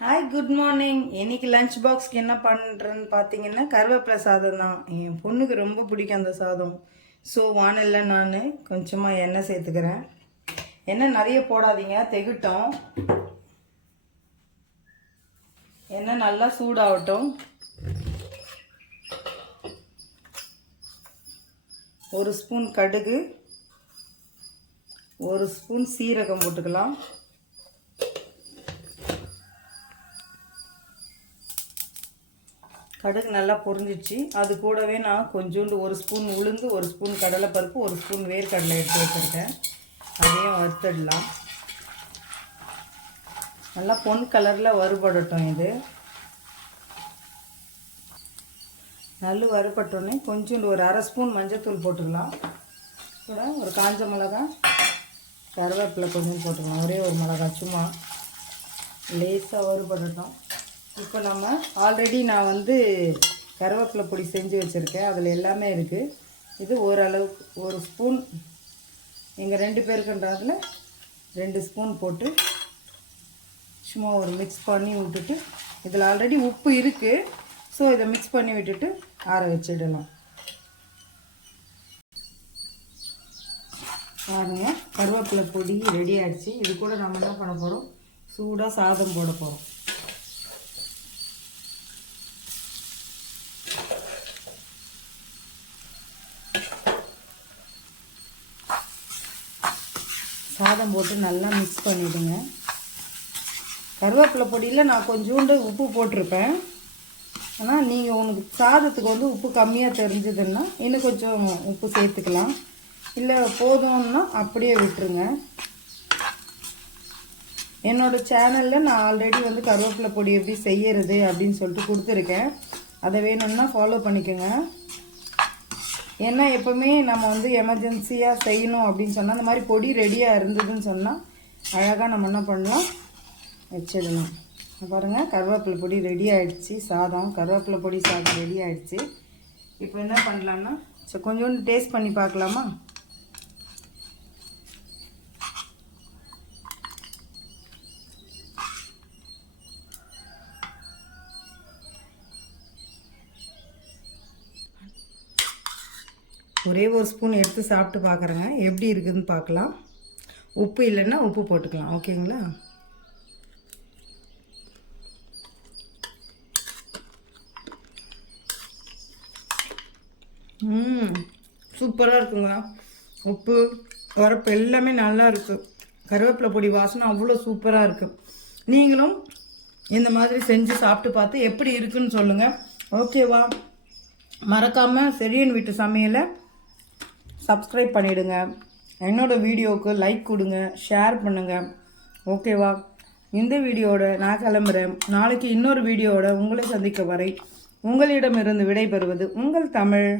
Hi good morning இன்னைக்கு lunch பாக்ஸ்க்கு என்ன பண்ணுறேன்னு பார்த்தீங்கன்னா கருவேப்பிலை சாதம் தான். என் பொண்ணுக்கு ரொம்ப பிடிக்கும் அந்த சாதம். ஸோ வானலில் நான் கொஞ்சமாக எண்ணெய் சேர்த்துக்கிறேன். எண்ணெய் நிறைய போடாதீங்க தெகிட்டும். எண்ணெய் நல்லா சூடாகட்டும். ஒரு ஸ்பூன் கடுகு ஒரு ஸ்பூன் சீரகம் போட்டுக்கலாம். கடுகு நல்லா பொரிஞ்சிச்சு. அது கூடவே நான் கொஞ்சோண்டு ஒரு ஸ்பூன் உளுந்து ஒரு ஸ்பூன் கடலைப்பருப்பு ஒரு ஸ்பூன் வேர்க்கடலை எடுத்து வச்சுருக்கேன். அதையும் வறுத்துடலாம். நல்லா பொன் கலரில் வறுபடட்டும் இது. நல்லா வறுபட்டோடனே கொஞ்சோண்டு ஒரு அரை ஸ்பூன் மஞ்சத்தூள் போட்டுக்கலாம் கூட ஒரு காஞ்ச மிளகா கருவேப்பிலை கொஞ்சம் போட்டுக்கலாம். ஒரே ஒரு மிளகா சும்மா லேசாக வறுபடட்டும். இப்போ நம்ம ஆல்ரெடி நான் வந்து கருவேப்பிலை பொடி செஞ்சு வச்சுருக்கேன். அதில் எல்லாமே இருக்குது இது ஓரளவுக்கு ஒரு ஸ்பூன். எங்கள் ரெண்டு பேருக்குன்றதில் ரெண்டு ஸ்பூன் போட்டு சும்மா ஒரு மிக்ஸ் பண்ணி விட்டுட்டு இதில் ஆல்ரெடி உப்பு இருக்குது ஸோ இதை மிக்ஸ் பண்ணி விட்டுட்டு ஆற வச்சிடலாம். பாருங்கள் கருவேப்பிலை பொடி ரெடி ஆகிடுச்சு இது கூட நம்ம என்ன பண்ண போகிறோம் சூடாக சாதம் போட போகிறோம் சாதம் போட்டு நல்லா மிக்ஸ் பண்ணிவிடுங்க கருவேப்பிலை பொடியில் நான் கொஞ்சோண்டு உப்பு போட்டிருப்பேன். ஆனால் நீங்கள் உனக்கு சாதத்துக்கு வந்து உப்பு கம்மியாக தெரிஞ்சதுன்னா இன்னும் கொஞ்சம் உப்பு சேர்த்துக்கலாம். இல்லை போதும்னா அப்படியே விட்டுருங்க. என்னோடய சேனலில் நான் ஆல்ரெடி வந்து கருவேப்பிலை பொடி எப்படி செய்யறது அப்படின்னு சொல்லிட்டு கொடுத்துருக்கேன். அதை வேணும்னா ஃபாலோ பண்ணிக்கோங்க. ஏன்னா எப்போவுமே நம்ம வந்து எமர்ஜென்சியாக செய்யணும் அப்படின்னு சொன்னால் அந்த மாதிரி பொடி ரெடியாக இருந்ததுன்னு சொன்னால் அழகாக நம்ம என்ன பண்ணலாம்? வச்சிடலாம் பாருங்கள் கருவேப்பிலை பொடி ரெடி ஆகிடுச்சி சாதம் கருவேப்பிலை பொடி சாதம் ரெடி ஆகிடுச்சி இப்போ என்ன பண்ணலான்னா சரி கொஞ்சோண்டு டேஸ்ட் பண்ணி பார்க்கலாமா? ஒரே ஒரு ஸ்பூன் எடுத்து சாப்பிட்டு பார்க்குறேங்க எப்படி இருக்குதுன்னு பார்க்கலாம். உப்பு இல்லைன்னா உப்பு போட்டுக்கலாம். ஓகேங்களா? ம் சூப்பராக இருக்குங்க. உப்பு உரப்பு எல்லாமே நல்லா இருக்குது கருவேப்பிலை பொடி வாசனை அவ்வளோ சூப்பராக இருக்குது நீங்களும் இந்த மாதிரி செஞ்சு சாப்பிட்டு பார்த்து எப்படி இருக்குன்னு சொல்லுங்கள் ஓகேவா? மறக்காமல் செடியன் வீட்டு சமையலை சப்ஸ்கிரைப் பண்ணிவிடுங்க என்னோடய வீடியோவுக்கு லைக் கொடுங்க ஷேர் பண்ணுங்கள் ஓகேவா இந்த வீடியோவோட நான் கிளம்புறேன். நாளைக்கு இன்னொரு வீடியோவோட உங்களை சந்திக்க வரை உங்களிடமிருந்து விடைபெறுவது உங்கள் தமிழ்.